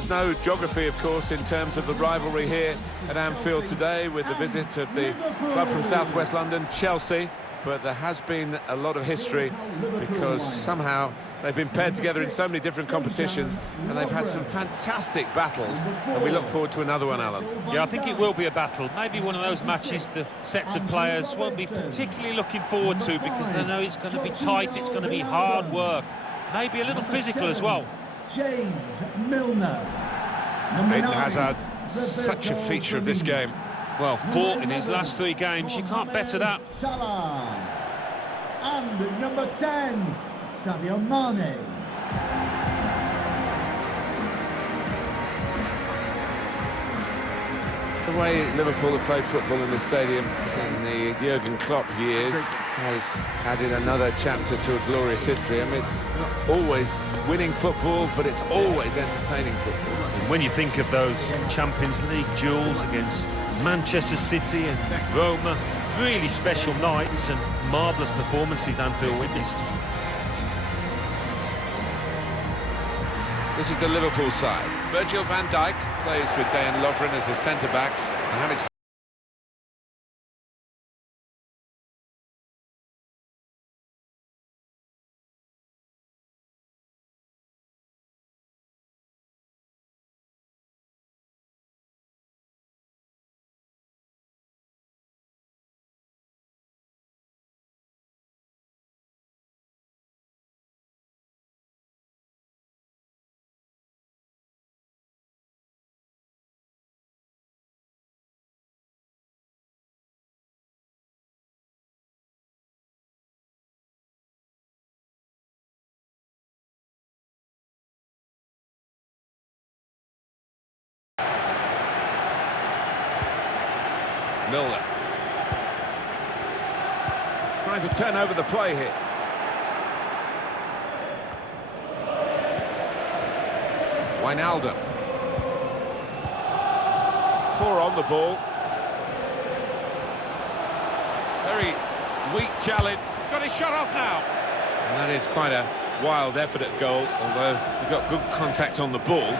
There's no geography, of course, in terms of the rivalry here at Anfield today with the visit of the club from southwest London, Chelsea. But there has been a lot of history because somehow they've been paired together in so many different competitions and they've had some fantastic battles, and we look forward to another one, Alan. Yeah, I think it will be a battle. Maybe one of those matches the sets of players won't be particularly looking forward to because they know it's going to be tight, it's going to be hard work, maybe a little physical as well. James Milner. Eden Hazard, such a feature of this game. Well, 4 in his last 3 games, you can't better that. Salah. And number 10, Sadio Mane. The way Liverpool have played football in the stadium in the Jurgen Klopp years has added another chapter to a glorious history. I mean, it's not always winning football, but it's always entertaining football. And when you think of those Champions League duels against Manchester City and Roma, really special nights and marvellous performances Anfield witnessed. This is the Liverpool side. Virgil van Dijk plays with Dejan Lovren as the centre-backs. Mohamed Milner. Trying to turn over the play here. Wijnaldum. Poor on the ball. Very weak challenge. He's got his shot off now. And that is quite a wild effort at goal, although he got good contact on the ball.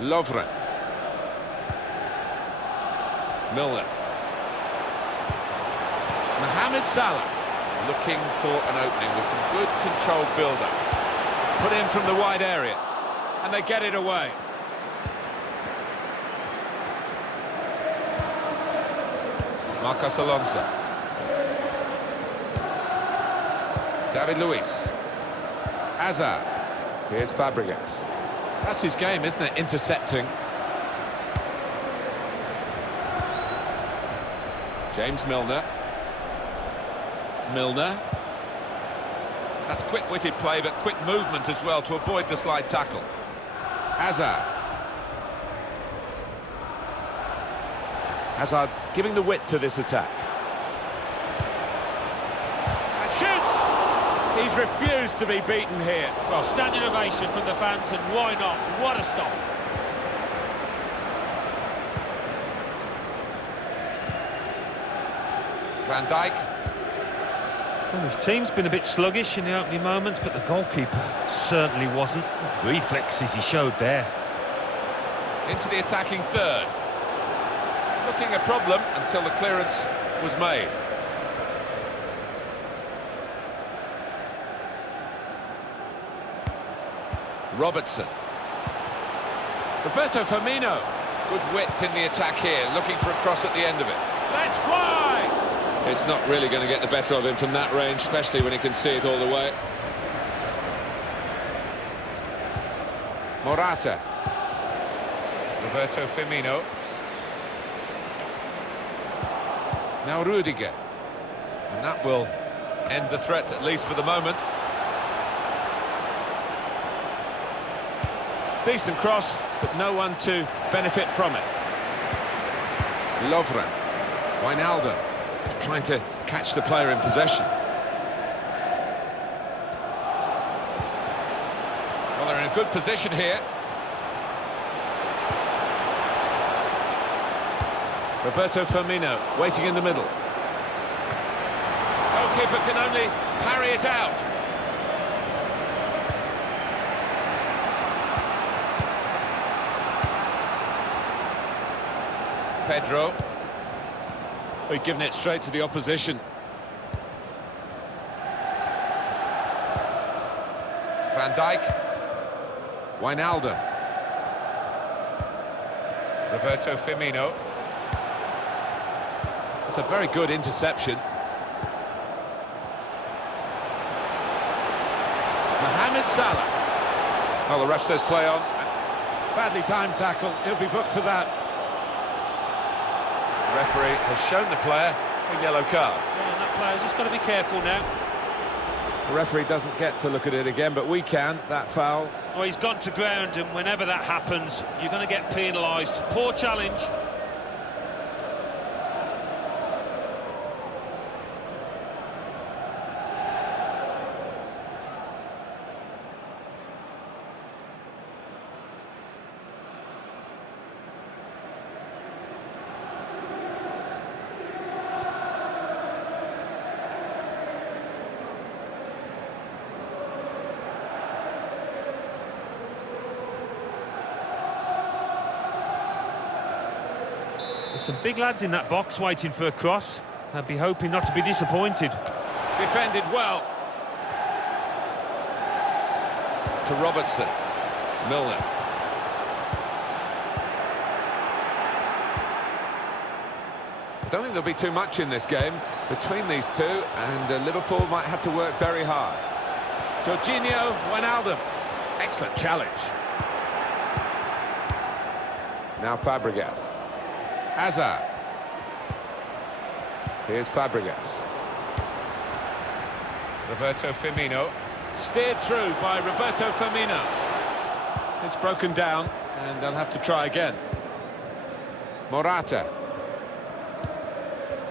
Lovren. Milner. Mohamed Salah looking for an opening with some good controlled build-up. Put in from the wide area, and they get it away. Marcos Alonso. David Luiz. Hazard. Here's Fabregas. That's his game, isn't it? Intercepting. James Milner. Milner. That's quick-witted play, but quick movement as well to avoid the slide tackle. Hazard. Hazard giving the width to this attack. And shoots! He's refused to be beaten here. Well, standing ovation from the fans, and why not? What a stop. Van Dijk. Well, his team's been a bit sluggish in the opening moments, but the goalkeeper certainly wasn't. Reflexes he showed there. Into the attacking third. Looking a problem until the clearance was made. Robertson. Roberto Firmino. Good width in the attack here, looking for a cross at the end of it. Let's fly! It's not really going to get the better of him from that range, especially when he can see it all the way. Morata. Roberto Firmino. Now Rudiger. And that will end the threat, at least for the moment. Decent cross, but no one to benefit from it. Lovren. Wijnaldum. trying to catch the player in possession. Well, they're in a good position here. Roberto Firmino waiting in the middle. Goalkeeper can only parry it out. Pedro. We've given it straight to the opposition. Van Dijk. Wijnaldum. Roberto Firmino. It's a very good interception. Mohamed Salah. Well, the ref says play on. Badly timed tackle. He'll be booked for that. The referee has shown the player a yellow card. Yeah, and that player's just got to be careful now. The referee doesn't get to look at it again, but we can. That foul. Well, he's gone to ground, and whenever that happens, you're going to get penalised. Poor challenge. There's some big lads in that box waiting for a cross. I'd be hoping not to be disappointed. Defended well. To Robertson. Milner. I don't think there'll be too much in this game between these two, and Liverpool might have to work very hard. Jorginho Wijnaldum. Excellent challenge. Now Fabregas. Hazard. Here's Fabregas. Roberto Firmino. Steered through by Roberto Firmino. It's broken down, and they'll have to try again. Morata.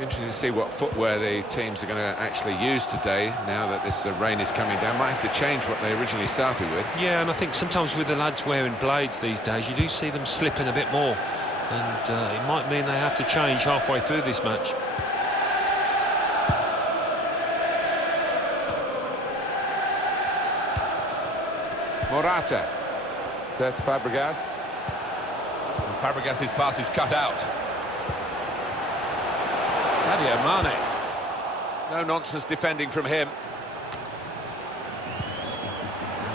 Interesting to see what footwear the teams are going to actually use today, now that this rain is coming down. Might have to change what they originally started with. Yeah, and I think sometimes with the lads wearing blades these days, you do see them slipping a bit more. And it might mean they have to change halfway through this match. Morata. Says Fabregas. And Fabregas' pass is cut out. Sadio Mane. No nonsense defending from him.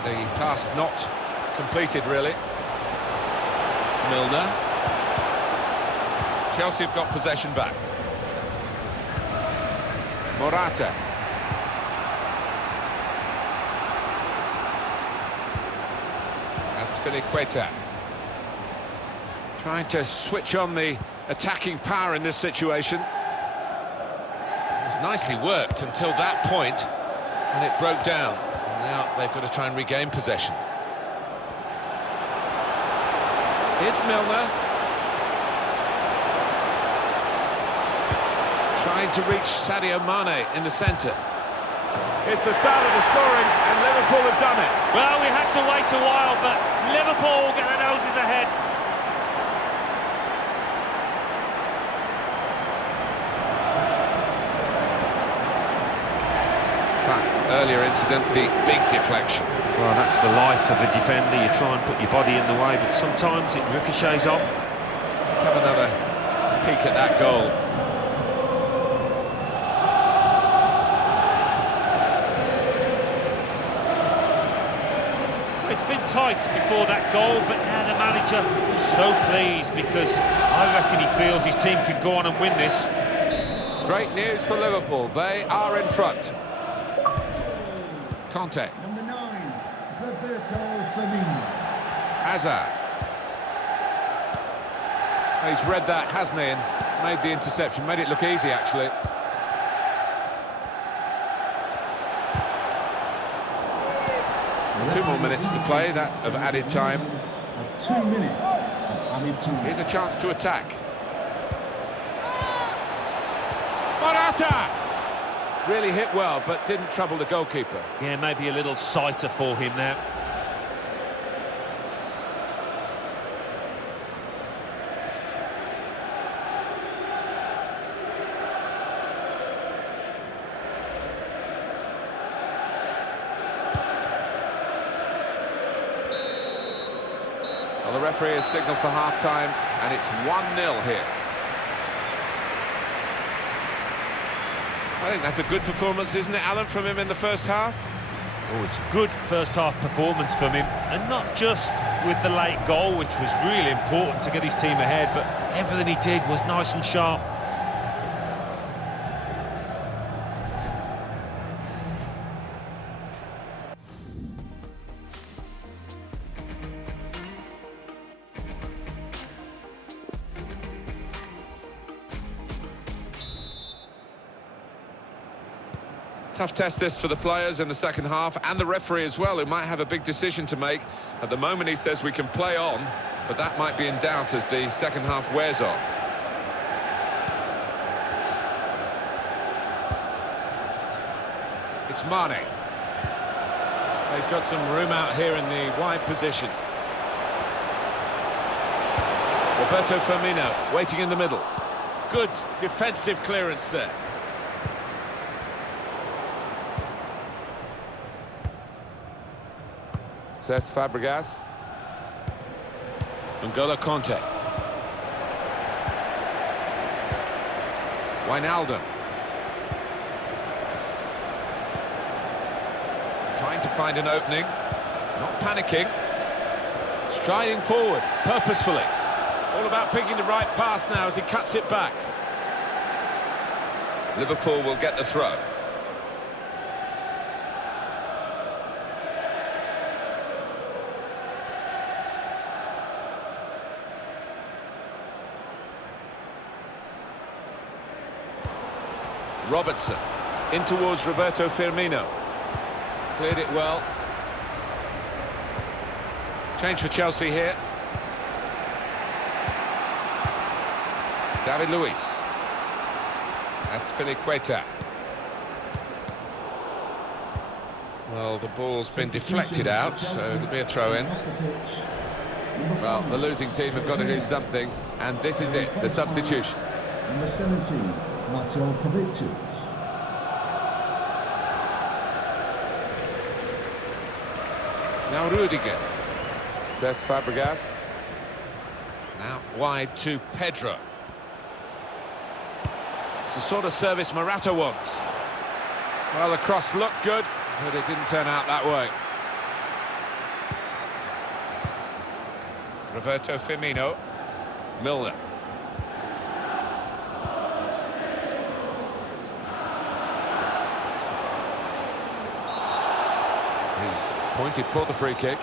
The pass not completed, really. Milner. Chelsea have got possession back. Morata. Azpilicueta. Trying to switch on the attacking power in this situation. It was nicely worked until that point, and it broke down. And now they've got to try and regain possession. Here's Milner. Trying to reach Sadio Mane in the centre. It's the start of the scoring, and Liverpool have done it. Well, we had to wait a while, but Liverpool get their noses ahead. That earlier incident, the big deflection. Well, that's the life of a defender. You try and put your body in the way, but sometimes it ricochets off. Let's have another peek at that goal. It's been tight before that goal, but now the manager is so pleased because I reckon he feels his team could go on and win this. Great news for Liverpool. They are in front. Conte. Number 9, Roberto Firmino. Hazard. He's read that, hasn't he, and made the interception. Made it look easy, actually. And 2 more minutes to play, that of added time. 2 minutes of added time. Here's a chance to attack. Morata! Really hit well, but didn't trouble the goalkeeper. Yeah, maybe a little sighter for him now. Well, the referee has signalled for half-time, and it's 1-0 here. I think that's a good performance, isn't it, Alan, from him in the first half? Oh, it's a good first-half performance from him, and not just with the late goal, which was really important to get his team ahead, but everything he did was nice and sharp. Tough test this for the players in the second half, and the referee as well, who might have a big decision to make. At the moment he says we can play on, but that might be in doubt as the second half wears on. It's Mane. He's got some room out here in the wide position. Roberto Firmino waiting in the middle. Good defensive clearance there. Cesc Fabregas. N'Golo Kanté. Wijnaldum. Trying to find an opening. Not panicking. Striding forward, purposefully. All about picking the right pass now as he cuts it back. Liverpool will get the throw. Robertson, in towards Roberto Firmino. Cleared it well. Change for Chelsea here. David Luiz. That's Piliqueta. Well, the ball's been deflected out, so it'll be a throw-in. Well, the losing team have got to do something, and this is it, the substitution. Number 17, Mateo Kovacic. Now Rudiger. Cesc Fabregas. Now wide to Pedro. It's the sort of service Morata wants. Well, the cross looked good, but it didn't turn out that way. Roberto Firmino. Milner. He's pointed for the free kick.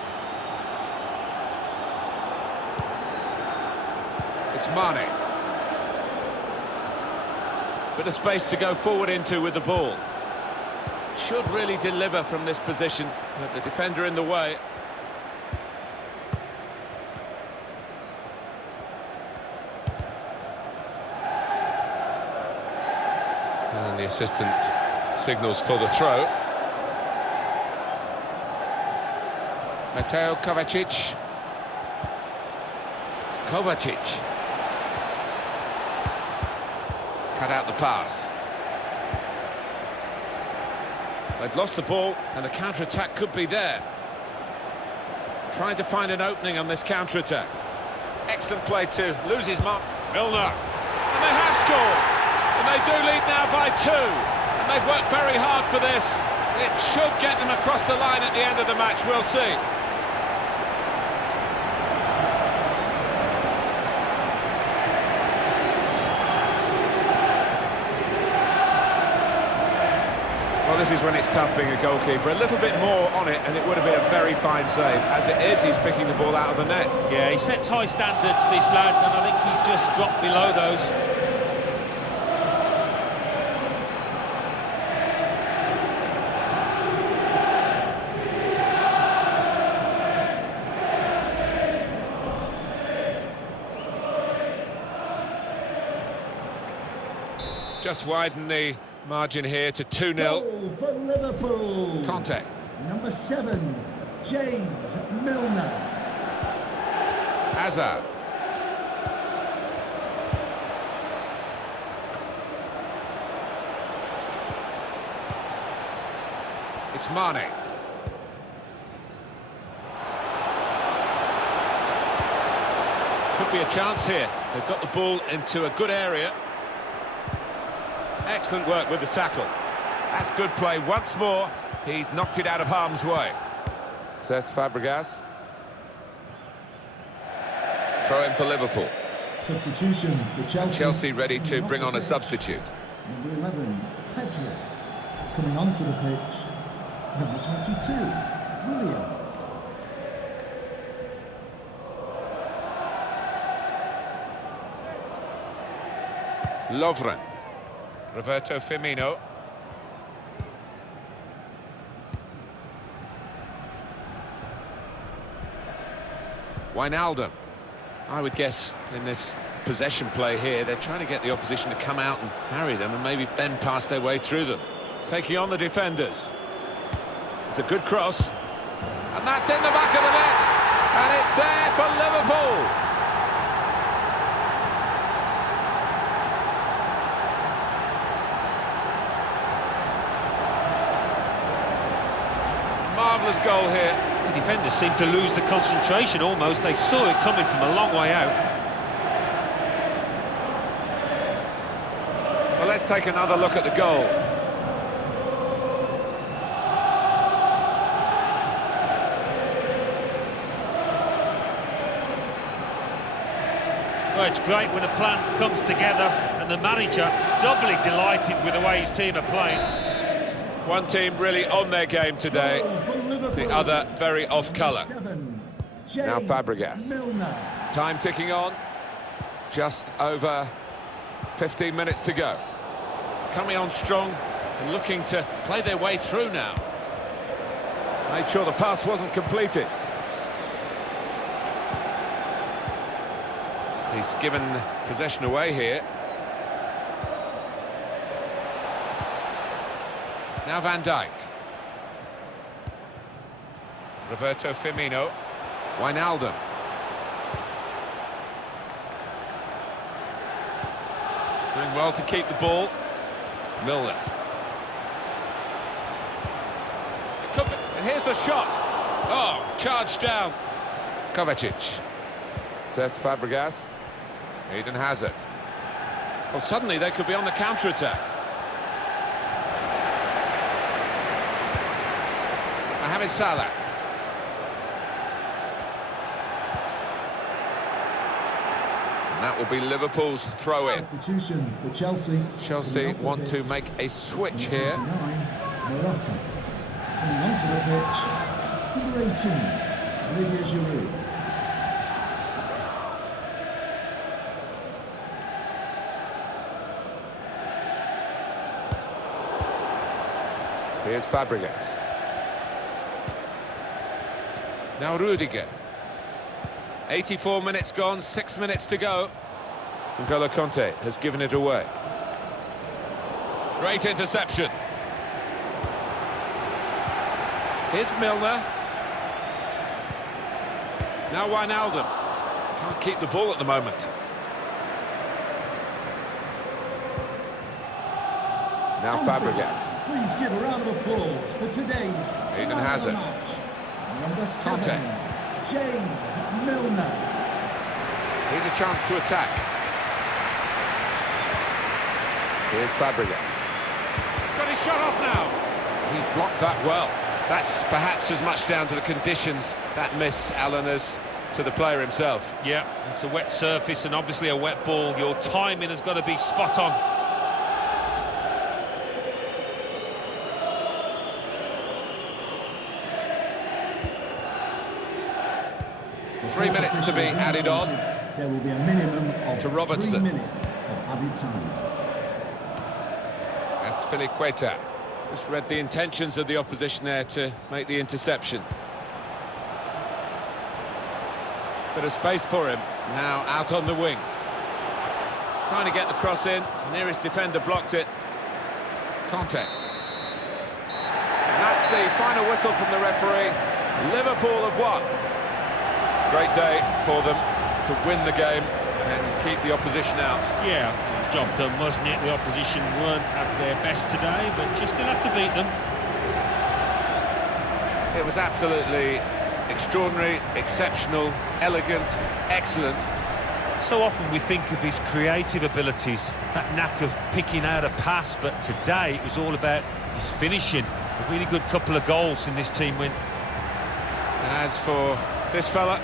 It's Mane. Bit of space to go forward into with the ball. Should really deliver from this position, but the defender in the way. And the assistant signals for the throw. Mateo Kovacic. Kovacic. Cut out the pass. They've lost the ball, and the counter-attack could be there. Trying to find an opening on this counter-attack. Excellent play to lose his mark. Milner. And they have scored. And they do lead now by 2. And they've worked very hard for this. It should get them across the line at the end of the match, we'll see. Well, this is when it's tough being a goalkeeper. A little bit more on it, and it would have been a very fine save. As it is, he's picking the ball out of the net. Yeah, he sets high standards, this lad, and I think he's just dropped below those. Just widen the margin here to 2-0. Goal for Liverpool. Conte. Number 7, James Milner. Hazard. It's Mane. Could be a chance here. They've got the ball into a good area. Excellent work with the tackle. That's good play once more. He's knocked it out of harm's way. Says Fabregas. Throw in for Liverpool. Substitution for Chelsea. Chelsea ready to bring on a substitute. Number 11, Pedro. Coming onto the pitch, number 22, William. Lovren. Roberto Firmino. Wijnaldum. I would guess in this possession play here, they're trying to get the opposition to come out and harry them and maybe bend past their way through them. Taking on the defenders. It's a good cross. And that's in the back of the net. And it's there for Liverpool. Marvellous goal here. The defenders seem to lose the concentration almost. They saw it coming from a long way out. Well, let's take another look at the goal. Well, it's great when a plan comes together and the manager doubly delighted with the way his team are playing. One team really on their game today, the other very off colour. Now Fabregas. Time ticking on, just over 15 minutes to go. Coming on strong and looking to play their way through now. Made sure the pass wasn't completed. He's given possession away here. Now Van Dijk. Roberto Firmino. Wijnaldum. Doing well to keep the ball. Milner. And here's the shot. Oh, charged down. Kovacic. Says Fabregas. Eden Hazard. Well, suddenly they could be on the counter-attack. Mohamed Salah. And that will be Liverpool's throw-in. Substitution for Chelsea. Chelsea want to make a switch here. 29, Morata. Coming onto the pitch, number 18, Olivier Giroud. Here's Fabregas. Now Rudiger. 84 minutes gone, 6 minutes to go. N'Golo Conte has given it away. Great interception. Here's Milner. Now Wijnaldum. Can't keep the ball at the moment. Now Fabregas. Please give a round of applause for today's Eden Hazard. match. Number 7, Conte. James Milner. Here's a chance to attack. Here's Fabregas. He's got his shot off now. He's blocked that well. That's perhaps as much down to the conditions, that miss, Alan, as to the player himself. Yeah, it's a wet surface and obviously a wet ball. Your timing has got to be spot on. 3 minutes to be added on. There will be a minimum of To Robertson. 3 minutes of added time. That's Filiqueta. Just read the intentions of the opposition there to make the interception. Bit of space for him, now out on the wing. Trying to get the cross in, nearest defender blocked it. Conte. And that's the final whistle from the referee. Liverpool have won. Great day for them to win the game and keep the opposition out. Yeah, job done, wasn't it? The opposition weren't at their best today, but you still have to beat them. It was absolutely extraordinary, exceptional, elegant, excellent. So often we think of his creative abilities, that knack of picking out a pass, but today it was all about his finishing. A really good couple of goals in this team win. And as for this fella,